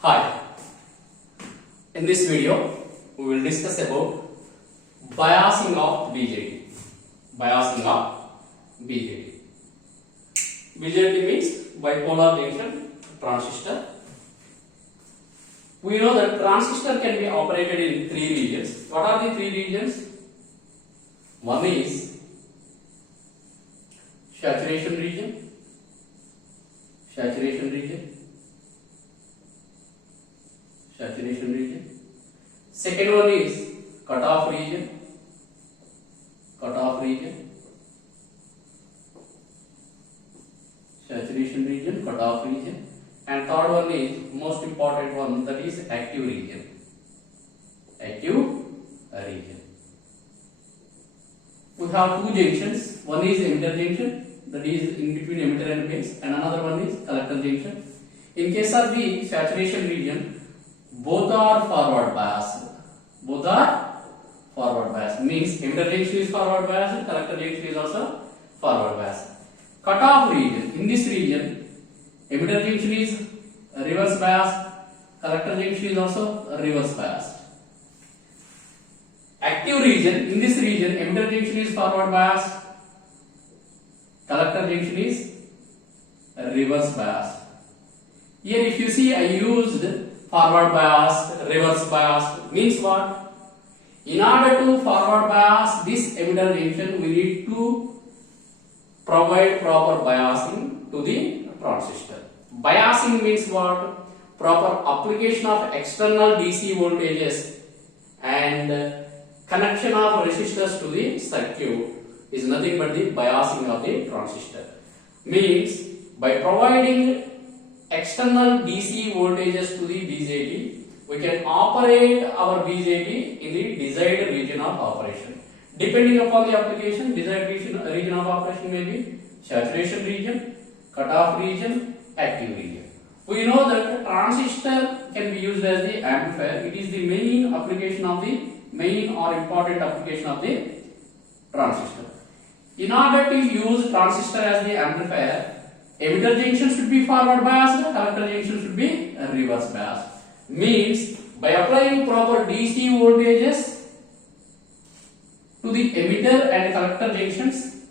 Hi, in this video we will discuss about biasing of BJT. Biasing of BJT. BJT means bipolar junction transistor. We know that transistor can be operated in three regions. What are the three regions? One is saturation region. Saturation region. Saturation region. Second one is cutoff region. Cutoff region. Saturation region, cutoff region. And third one is most important one, that is active region. Active region. We have two junctions. One is emitter junction, that is in between emitter and base, and another one is collector junction. In case of the saturation region, both are forward biased. Both are forward biased. Means emitter junction is forward biased, collector junction is also forward biased. Cutoff region. In this region, emitter junction is reverse biased, collector junction is also reverse biased. Active region. In this region, emitter junction is forward biased, collector junction is reverse biased. Here if you see, I used forward biased, reverse biased. Means what? In order to forward bias this emitter junction, we need to provide proper biasing to the transistor. Biasing means what? Proper application of external DC voltages and connection of resistors to the circuit is nothing but the biasing of the transistor. Means by providing external DC voltages to the BJT, we can operate our BJT in the desired region of operation. Depending upon the application, desired region of operation may be saturation region, cutoff region, active region. We know that transistor can be used as the amplifier. It is the main application of the main or important application of the transistor. In order to use transistor as the amplifier, emitter junction should be forward biased, collector junction should be reverse biased. Means by applying proper DC voltages to the emitter and collector junctions,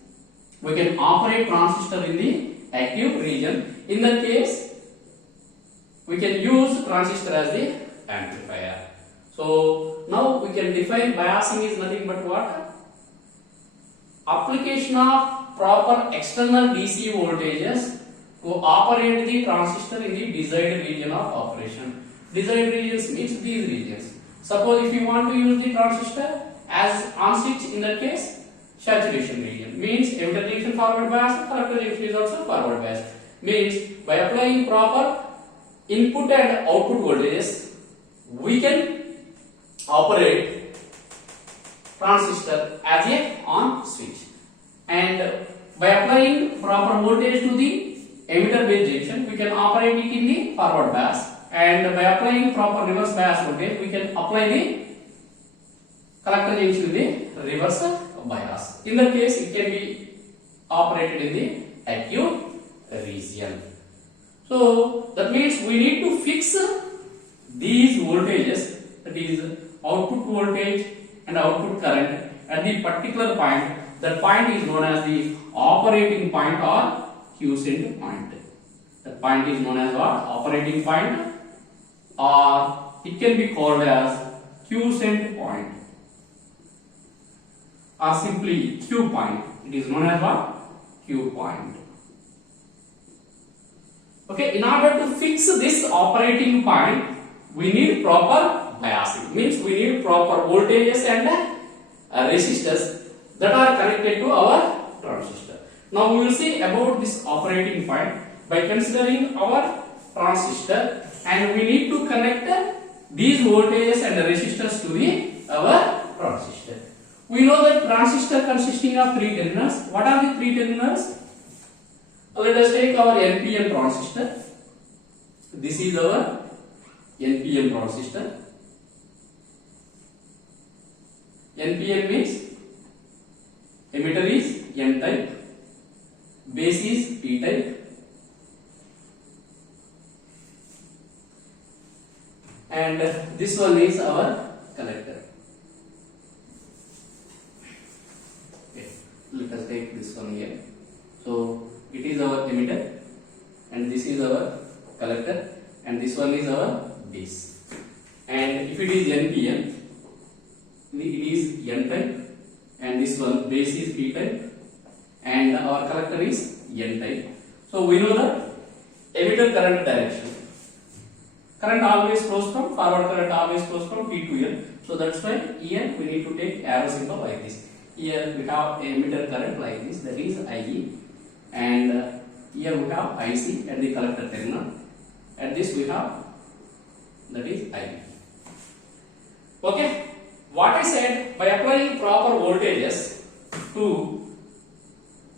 we can operate transistor in the active region. In that case, we can use transistor as the amplifier. So now we can define biasing is nothing but what? Application of proper external DC voltages to operate the transistor in the desired region of operation. Desired regions means these regions. Suppose if you want to use the transistor as on switch, in that case saturation region, means emitter junction forward bias, collector junction is also forward bias. Means by applying proper input and output voltages, we can operate transistor as a on switch. And by applying proper voltage to the emitter base junction, we can operate it in the forward bias. And by applying proper reverse bias voltage, we can apply the collector junction in the reverse bias. In that case, it can be operated in the active region. So that means we need to fix these voltages, that is output voltage and output current at the particular point. That point is known as the operating point or quiescent point. That point is known as what? Operating point, or it can be called as quiescent point, or simply Q point. It is known as what? Q point. Okay, in order to fix this operating point, we need proper biasing. Means we need proper voltages and resistors that are connected to our transistor. Now we will see about this operating point by considering our transistor, and we need to connect these voltages and resistors to our transistor. We know that transistor consisting of three terminals. What are the three terminals? Let us take our NPN transistor. This is our NPN transistor. NPN means emitter is N type, base is P type, and this one is our collector. Okay, let us take this one here. So it is our emitter, and this is our collector, and this one is our base. And if it is NPN, it is N type, and this one base is P type, and our collector is N type. So we know the emitter current direction. Current always flows from, forward current always flows from P to N. So that's why here we need to take arrow symbol like this. Here we have emitter current like this, that is IE, and here we have IC at the collector terminal. At this we have, that is IB. Okay, what I said, by applying proper voltages to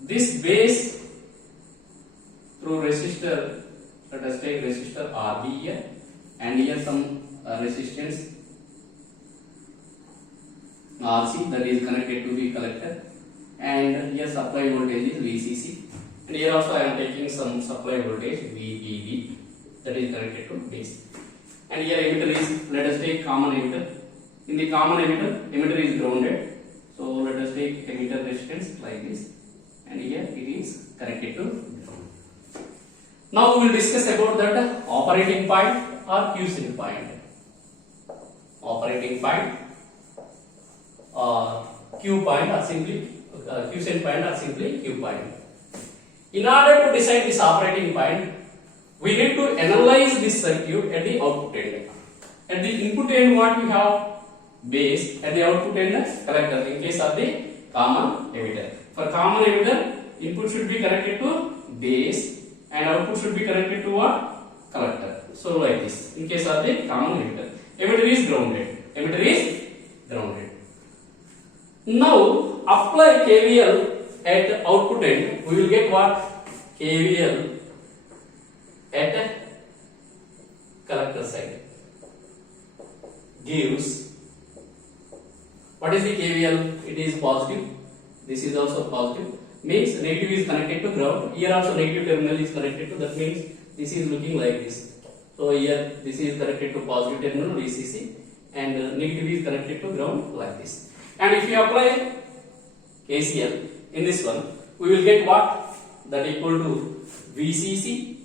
this base through resistor, let us take resistor RB here, and here some resistance RC that is connected to the collector, and here supply voltage is VCC, and here also I am taking some supply voltage VBB that is connected to base, and here emitter is, let us take common emitter. In the common emitter is grounded, so let us take emitter resistance like this, and here it is connected to ground. Now we will discuss about that operating point or quiescent point. Operating point or Q point or simply quiescent point or simply Q point. In order to decide this operating point, we need to analyze this circuit at the output end. At the input end, what we have? Base. At the output end, collector. In case of the common emitter. For common emitter, input should be connected to base and output should be connected to what? Collector. So like this. In case of the common emitter, emitter is grounded. Emitter is grounded. Now apply KVL at the output end. We will get what? KVL at collector side gives, what is the KVL? It is positive. This is also positive. Means negative is connected to ground. Here also negative terminal is connected to. That means this is looking like this. So here this is connected to positive terminal VCC, and negative is connected to ground like this. And if you apply KCL in this one, we will get what? That equal to VCC.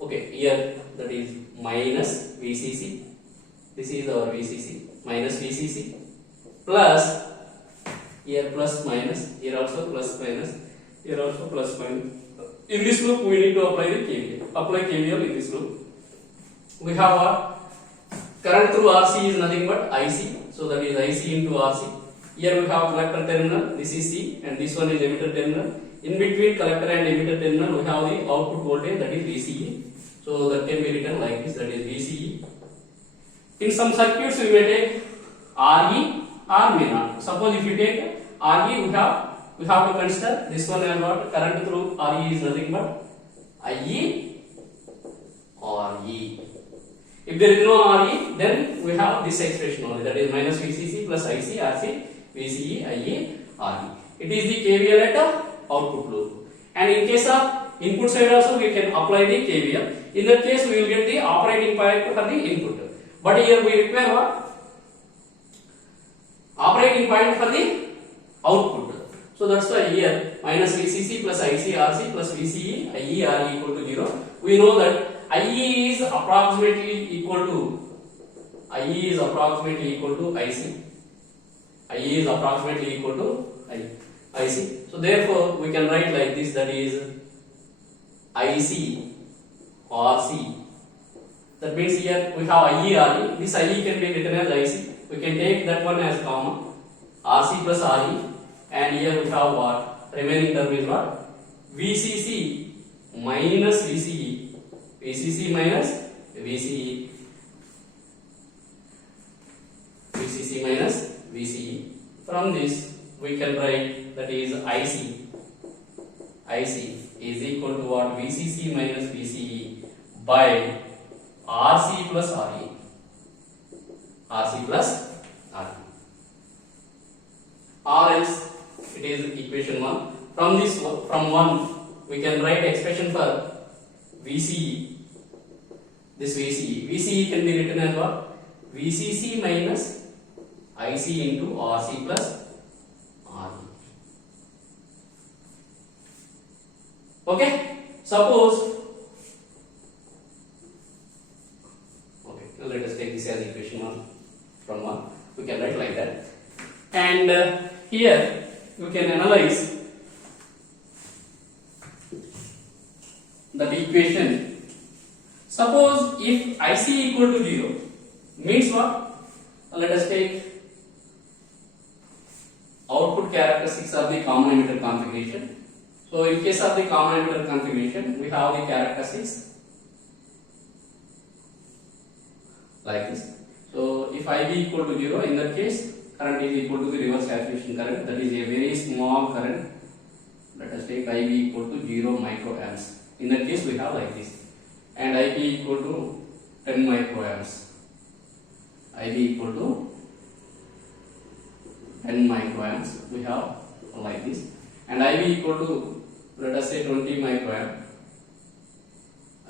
Okay, here that is minus VCC. This is our VCC, minus VCC, plus here plus minus, here also plus minus, here also plus minus. In this loop, we need to apply the KVL. Apply KVL in this loop. We have a current through RC is nothing but IC, so that is IC into RC. Here we have collector terminal, this is C, and this one is emitter terminal. In between collector and emitter terminal, we have the output voltage, that is VCE. So that can be written like this, that is VCE. In some circuits, we may take RE or may not. Suppose if you take RE, we have to consider this one as what? Current through RE is nothing but IE or E. If there is no RE, then we have this expression only, that is minus VCC plus IC, RC, VCE, IE, RE. It is the KVL at the output loop. And in case of input side also, we can apply the KVL. In that case, we will get the operating point for the input. But here we require what? Operating point for the output. So that's why here minus VCC plus IC, RC plus VCE, IE, RE equal to 0. We know that IE is approximately equal to IC. IE is approximately equal to IC. So therefore, we can write like this, that is IC RC. That means here we have IE, RE. This IE can be written as IC. We can take that one as common. RC plus RE. And here we have what? Remaining term is what? VCC minus VCE. VCC minus VCE. VCC minus VCE. From this, we can write, that is IC. IC is equal to what? VCC minus VCE by RC plus RE. RC plus RE. Or else it is equation 1. From this, from 1, we can write expression for VCE. This VCE can be written as what? VCC minus IC into RC plus RE. Okay? Suppose, okay, now let us take this as equation 1 from 1. We can write like that. And here we can analyze that equation. Suppose if IC equal to 0 means what? Let us take output characteristics of the common emitter configuration. So in case of the common emitter configuration, we have the characteristics like this. So if IB equal to 0, in that case current is equal to the reverse saturation current, that is a very small current. Let us take IB equal to 0 microamps. In that case we have like this, and IB equal to 10 microamps. IB equal to 10 microamps we have like this, and IB equal to, let us say, 20 microamp.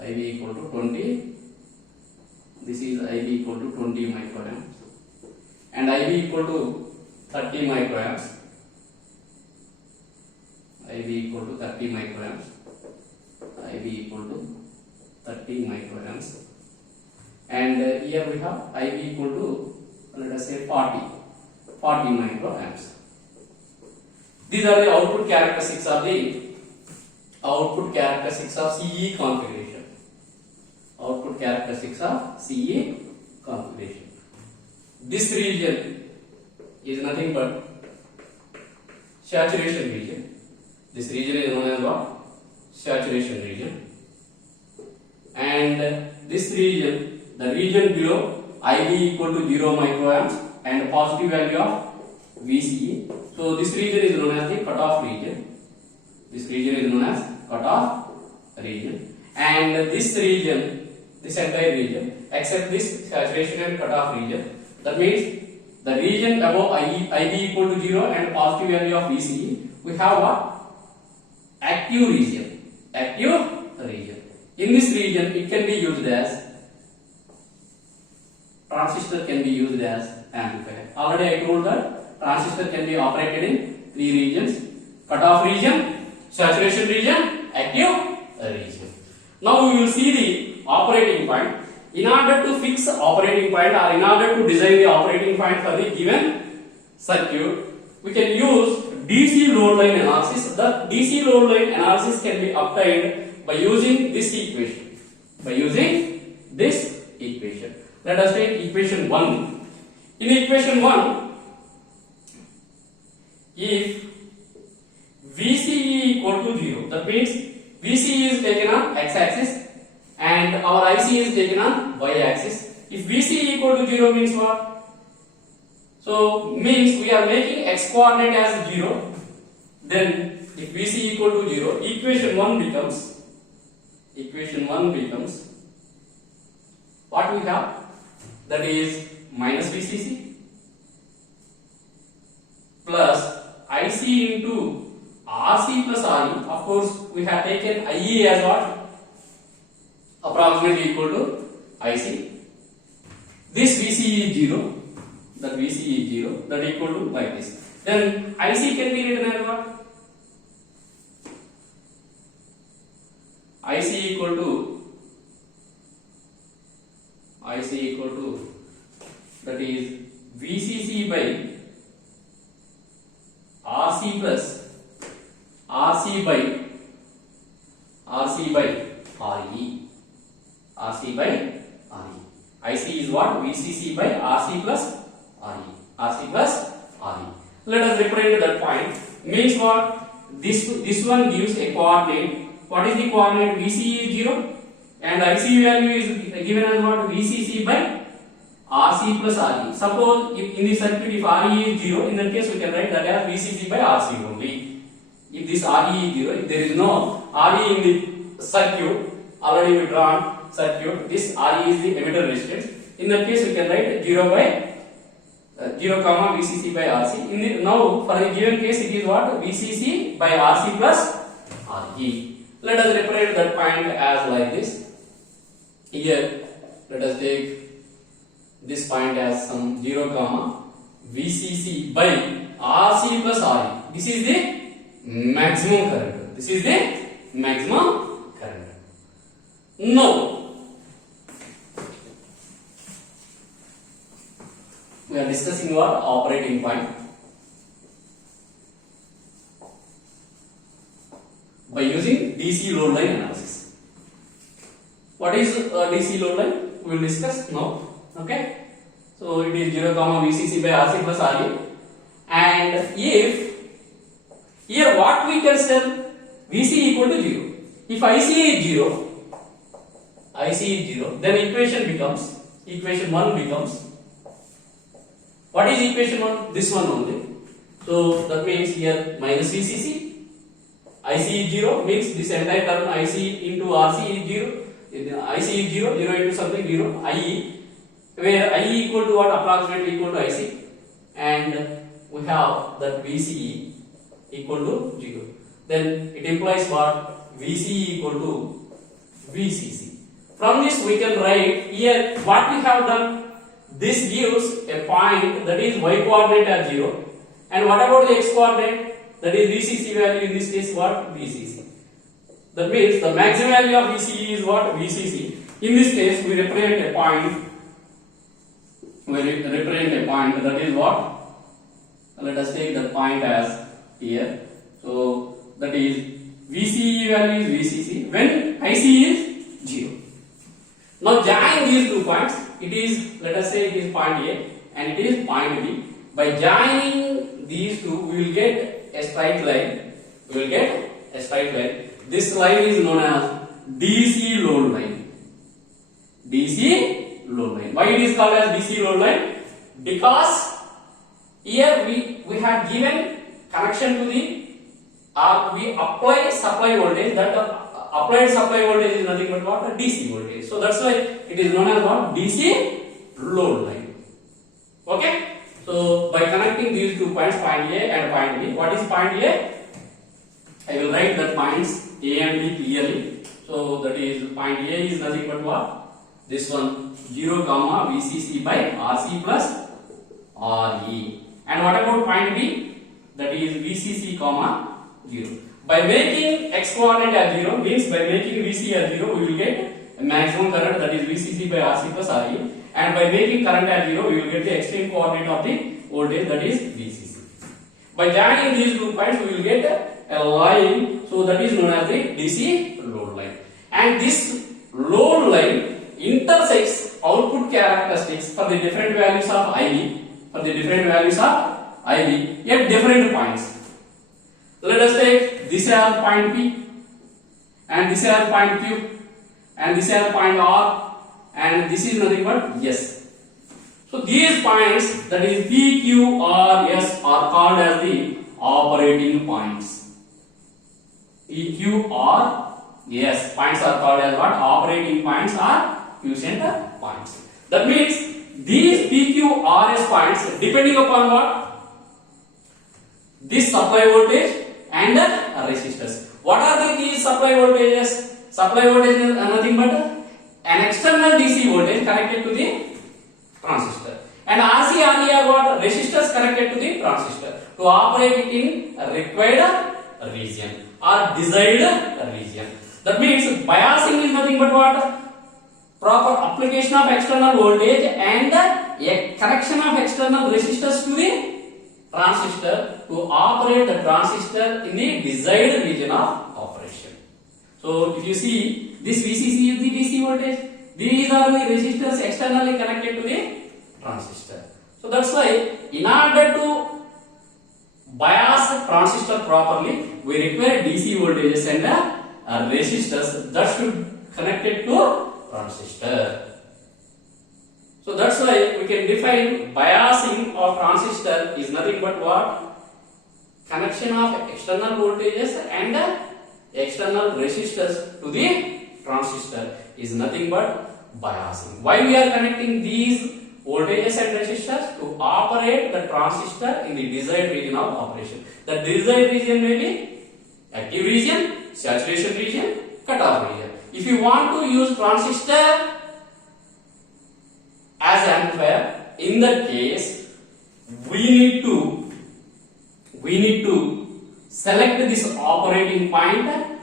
IB equal to 20. This is IB equal to 20 microamps, and IB equal to 30 microamps. IB equal to 30 microamps. IB equal to 30 microamps, and here we have IB equal to, let us say, 40 microamps. These are the output characteristics of CE configuration. Output characteristics of CE configuration. This region is nothing but saturation region. This region is known as what? Saturation region. And this region, the region below, IB equal to 0 microamps and positive value of VCE. So this region is known as the cutoff region. This region is known as cutoff region. And this region, this entire region, except this saturation and cutoff region, that means the region above IB equal to 0 and positive value of VCE, we have what? Active region. Active region. In this region, it can be used as transistor, can be used as amplifier. Already I told that transistor can be operated in 3 regions: cutoff region, saturation region, active region. Now we will see the operating point. In order to fix operating point, or in order to design the operating point for the given circuit, we can use DC load line analysis. The DC load line analysis can be obtained by using this equation. Let us take equation 1. In equation 1, if VCE equal to 0, that means VCE is taken on x-axis and our IC is taken on y-axis. If VCE equal to 0 means what? So means we are making x coordinate as 0. Then if VCE equal to 0, equation 1 becomes what we have? That is minus VCC plus IC into RC plus RE. Of course, we have taken IE as what? Approximately equal to IC. This VCE is 0. That VCE is 0. That equal to like this. Then IC can be written as what? IC equal to that is VCC by RC plus RC by RE. IC is what? VCC by RC plus RE. Let us represent that point. Means what? This one gives a coordinate. What is the coordinate? VCE is 0 and IC value is given as what? VCC by RC plus RE. Suppose if in the circuit if RE is 0, in that case we can write that as VCC by RC only. If this RE is 0, if there is no RE in the circuit, already we drawn circuit, this RE is the emitter resistance. In that case we can write 0 comma VCC by RC. Now for the given case it is what? VCC by RC plus RE. Let us represent that point as like this. Here, let us take this point as some 0 comma VCC by RC plus RE. This is the maximum current. This is the maximum current. Now, we are discussing what? Operating point. By using DC load line analysis. What is DC load line? We will discuss now. Okay. So it is 0 comma VCC by RC plus RE. And if here what we can say, VC equal to 0. If IC is 0, then equation 1 becomes, what is equation 1? This one only. So that means here minus VCC. IC is 0 means this entire term IC into RC is 0. IC is 0, 0 into something 0, IE, where IE equal to what? Approximately equal to IC, and we have that VCE equal to 0. Then it implies what? VCE equal to VCC. From this we can write here what we have done. This gives a point that is y coordinate as 0, and what about the x coordinate? That is VCC value, in this case what? VCC. That means the maximum value of VCE is what? VCC. In this case we represent a point. That is what? Let us take that point as here. So that is VCE value is VCC when IC is 0. Now join these 2 points. It is, let us say it is point A and it is point B. By joining these 2, we will get a straight line. This line is known as DC load line. DC load line. Why it is called as DC load line? Because here we have given connection to the, we apply supply voltage. That applied supply voltage is nothing but what? A DC voltage. So that's why it is known as what? DC load line. Okay. So by connecting these 2 points, point A and point B, what is point A? I will write that points A and B clearly. So that is point A is nothing but what? This one 0 comma VCC by RC plus RE. And what about point B? That is VCC comma 0. By making x coordinate as 0 means by making VC as 0 we will get a maximum current, that is VCC by RC plus RE. And by making current as 0 we will get the extreme coordinate of the voltage, that is VCC. By joining these 2 points we will get a line, so that is known as the DC load line. And this load line intersects output characteristics for the different values of IB, at different points. Let us take this as point P, and this as point Q, and this as point R, and this is nothing but S. So these points, that is P, Q, R, S, are called as the operating points. P, Q, R, S points are called as what? Operating points or quiescent points. That means these P, Q, R, S points depending upon what? This supply voltage and resistors. What are these supply voltages? Supply voltage is nothing but an external DC voltage connected to the transistor. And RC, RE are what? Resistors connected to the transistor to operate it in required region or desired region. That means biasing is nothing but what? Proper application of external voltage and a connection of external resistors to the transistor to operate the transistor in the desired region of operation. So if you see, this VCC is the DC voltage. These are the resistors externally connected to the transistor. So that's why in order to bias transistor properly, we require DC voltages and resistors that should connect it to transistor. So that's why we can define biasing of transistor is nothing but what? Connection of external voltages and external resistors to the transistor is nothing but biasing. Why we are connecting these voltages and resistors? To operate the transistor in the desired region of operation. The desired region may be active region, saturation region, cutoff region. If you want to use transistor as amplifier, in that case we need to select this operating point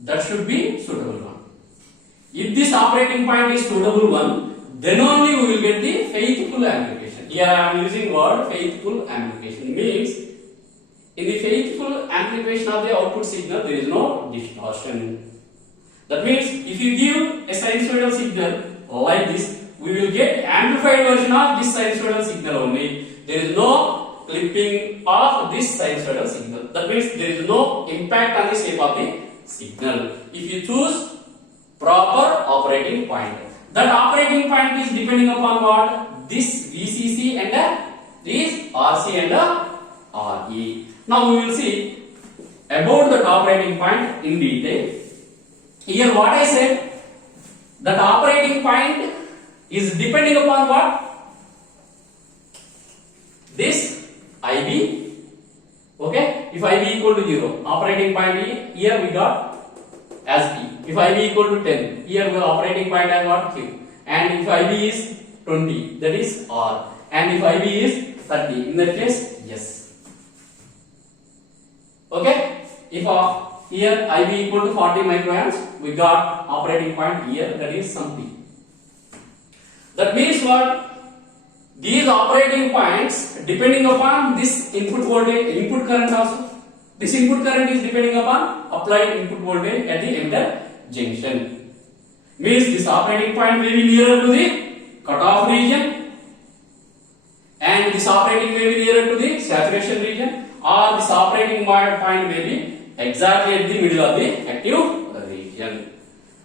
that should be suitable one. If this operating point is suitable one, then only we will get the faithful amplification. Here I am using word faithful amplification. Means in the faithful amplification of the output signal there is no distortion. That means if you give a sinusoidal signal like this, we will get amplified version of this sinusoidal signal only. There is no clipping of this sinusoidal signal. That means there is no impact on the shape of the signal. If you choose proper operating point, that operating point is depending upon what? This VCC and this RC and RE. Now we will see about that operating point in detail. Here what I said, that operating point is depending upon what? This IB. Okay, if IB equal to 0, operating point here we got as P. If IB equal to 10, here we operating point as what? Q. And if IB is 20, that is R. And if IB is 30, in that case, yes. Okay, if here IB equal to 40 microamps, we got operating point here, that is some P. That means what? These operating points depending upon this input voltage, input current also. This input current is depending upon applied input voltage at the emitter junction. Means this operating point may be nearer to the cutoff region, and this operating may be nearer to the saturation region, or this operating point may be exactly at the middle of the active region.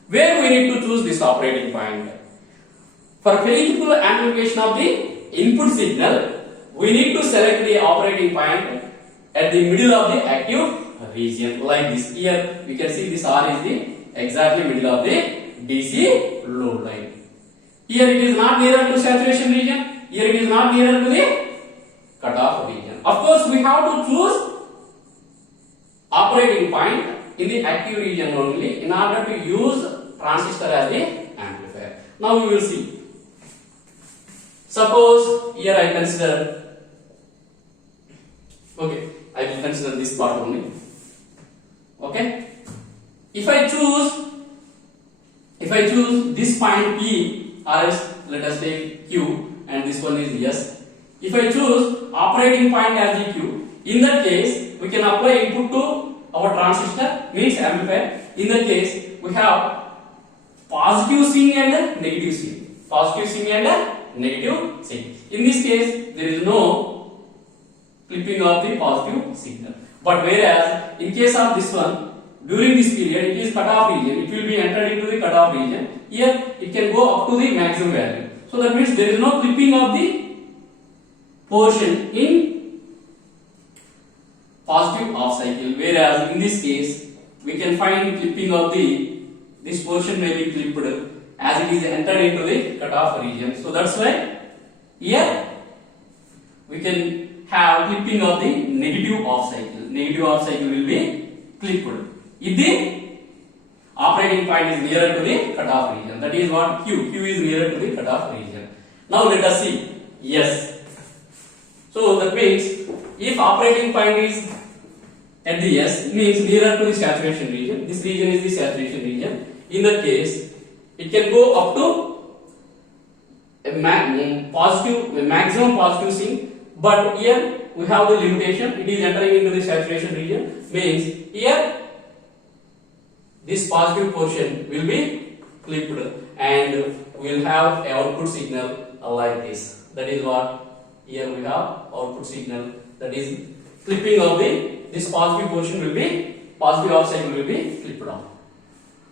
Where we need to choose this operating point? For faithful amplification of the input signal, we need to select the operating point at the middle of the active region, like this. Here we can see this R is the exactly middle of the DC load line. Here it is not nearer to saturation region, here it is not nearer to the cutoff region. Of course we have to choose operating point in the active region only in order to use transistor as the amplifier. Now we will see. Suppose here I consider, okay, I will consider this part only. Okay, if I choose this point P, or else let us take Q, and this one is S. If I choose operating point as the Q, in that case we can apply input to our transistor, means amplifier. In that case we have positive swing and negative swing, positive swing and negative swing. In this case there is no clipping of the positive signal, but whereas in case of this one, during this period it is cutoff region, it will be entered into the cutoff region. Here it can go up to the maximum value, so that means there is no clipping of the portion in positive off cycle, whereas in this case we can find clipping of this portion may be clipped as it is entered into the cutoff region. So that's why here we can have clipping of the negative off cycle. Negative off cycle will be clipped if the operating point is nearer to the cutoff region. That is what Q. Q is nearer to the cutoff region. Now let us see. Yes. So that means if operating point is at the S, means nearer to the saturation region. This region is the saturation region. In that case, it can go up to a maximum positive swing, but here we have the limitation. It is entering into the saturation region. Means here this positive portion will be clipped, and we will have an output signal like this. That is what here we have output signal. That is clipping of this positive portion will be positive off cycle will be clipped off.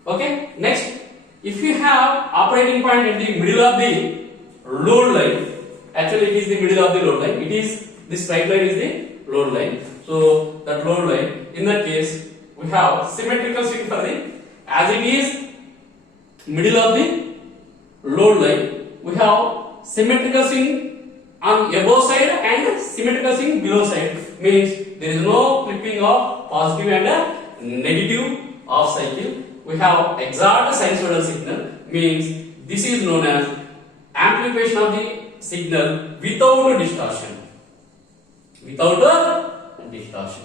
Okay. Next, if you have operating point at the middle of the load line, actually it is the middle of the load line. It is this right line is the load line. So that load line, in that case, we have symmetrical swing for the, as it is middle of the load line, we have symmetrical swing on above side and symmetrical swing below side. means there is no flipping of positive and negative of cycle. We have exact sinusoidal signal, means this is known as amplification of the signal without distortion. Without distortion.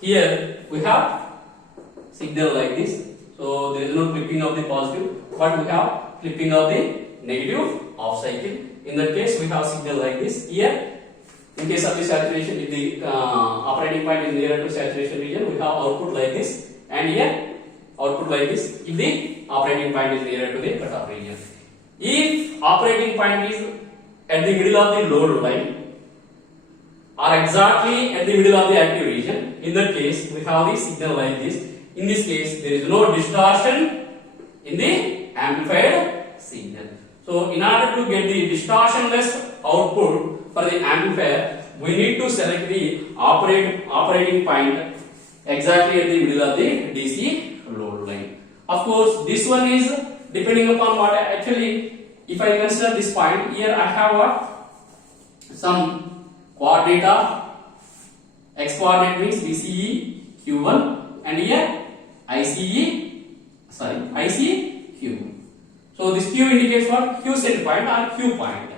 Here we have signal like this. So there is no flipping of the positive, but we have flipping of the negative of cycle. In that case, we have signal like this. Here, in case of the saturation, if the operating point is nearer to saturation region, we have output like this, and here output like this. If the operating point is nearer to the cutoff region, if operating point is at the middle of the load line or exactly at the middle of the active region, in that case, we have the signal like this. In this case, there is no distortion in the amplified signal. So, in order to get the distortionless output for the amplifier, we need to select the operating point exactly at the middle of the DC load line. Of course, this one is depending upon what actually, if I consider this point, here I have what? Some coordinate of x coordinate means VCE Q1, and here IC Q. So this Q indicates what? Q set point or Q point.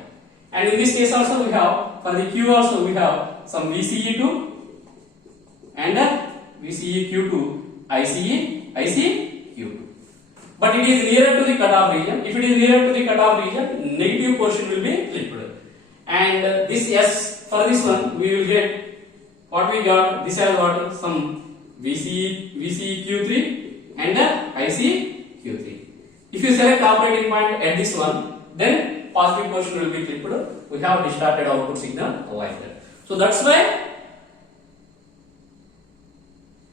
And in this case also we have, for the Q also we have some VCE2 and VCE Q2, IC Q2. But it is nearer to the cutoff region. If it is nearer to the cutoff region, negative portion will be flipped. And this S, for this one we will get what we got. This has got some VCE Q3 and IC Q3. If you select operating point at this one, then positive portion will be flipped. We have distorted output signal like that. So that's why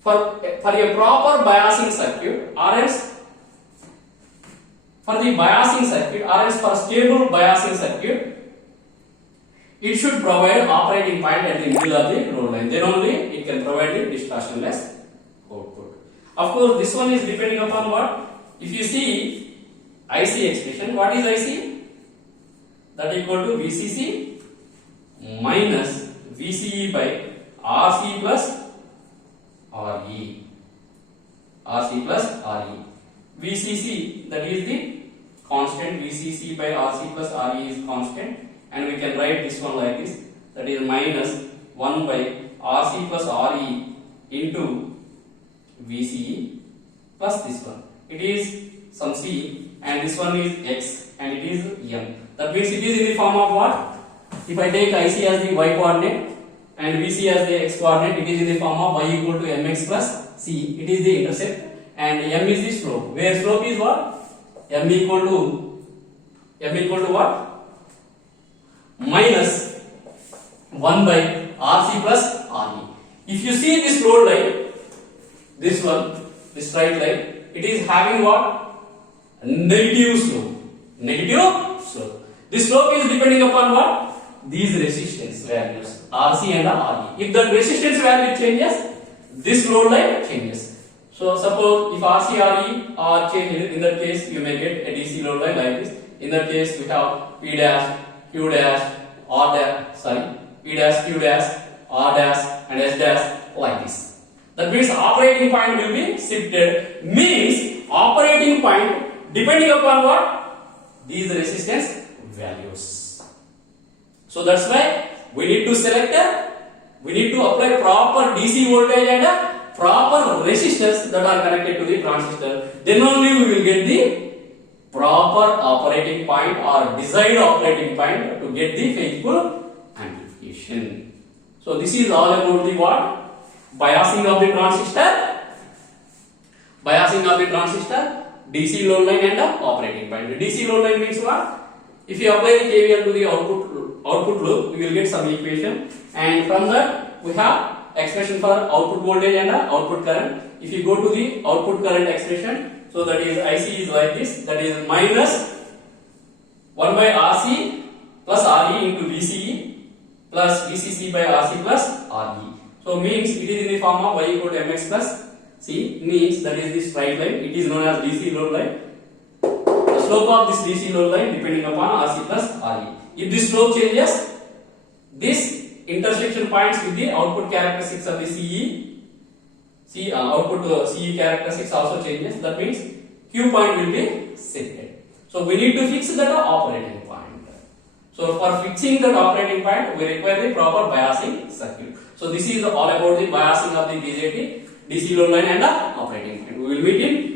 for a proper biasing circuit, or else for the biasing circuit, or else for stable biasing circuit, it should provide operating point at the middle of the load line. Then only it can provide the distortionless output. Of course, this one is depending upon what? If you see IC expression, what is IC? That equal to VCC minus VCE by RC plus RE. RC plus RE. VCC, that is the constant. VCC by RC plus RE is constant, and we can write this one like this, that is minus 1 by RC plus RE into VCE plus this one. It is some C, and this one is X, and it is M. That means it is in the form of what? If I take IC as the Y coordinate and VC as the X coordinate, it is in the form of Y equal to mx plus C. It is the intercept, and M is the slope. Where slope is what? M equal to what? Minus 1 by RC plus RE. If you see this load line, this one, this straight line, it is having what? Negative slope. Negative slope. This slope is depending upon what? These resistance values, RC and RE. If the resistance value changes, this load line changes. So suppose if RC, RE are changed, in that case you may get a DC load line like this. In that case we have P dash, Q dash, R dash, P dash, Q dash, R dash and S dash like this. That means operating point will be shifted. Means operating point depending upon what? These resistance values. So that's why we need to select we need to apply proper DC voltage and proper resistors that are connected to the transistor. Then only we will get the proper operating point or desired operating point to get the faithful amplification. So this is all about the what? Biasing of the transistor. Biasing of the transistor, DC load line and operating point. The DC load line means what? If you apply the KVL to the output loop, we will get some equation, and from that we have expression for output voltage and output current. If you go to the output current expression, so that is IC is like this, that is minus 1 by RC plus RE into VCE plus VCC by RC plus RE. So means it is in the form of Y equal to mx plus C, means that is this straight line. It is known as DC load line. The slope of this DC load line depending upon RC plus RE. If this slope changes, this intersection points with the output characteristics of the CE. Output CE characteristics also changes. That means Q point will be shifted. So we need to fix that operating point. So for fixing that operating point, we require the proper biasing circuit. So this is all about the biasing of the BJT, DC load line and the operating point. We will meet in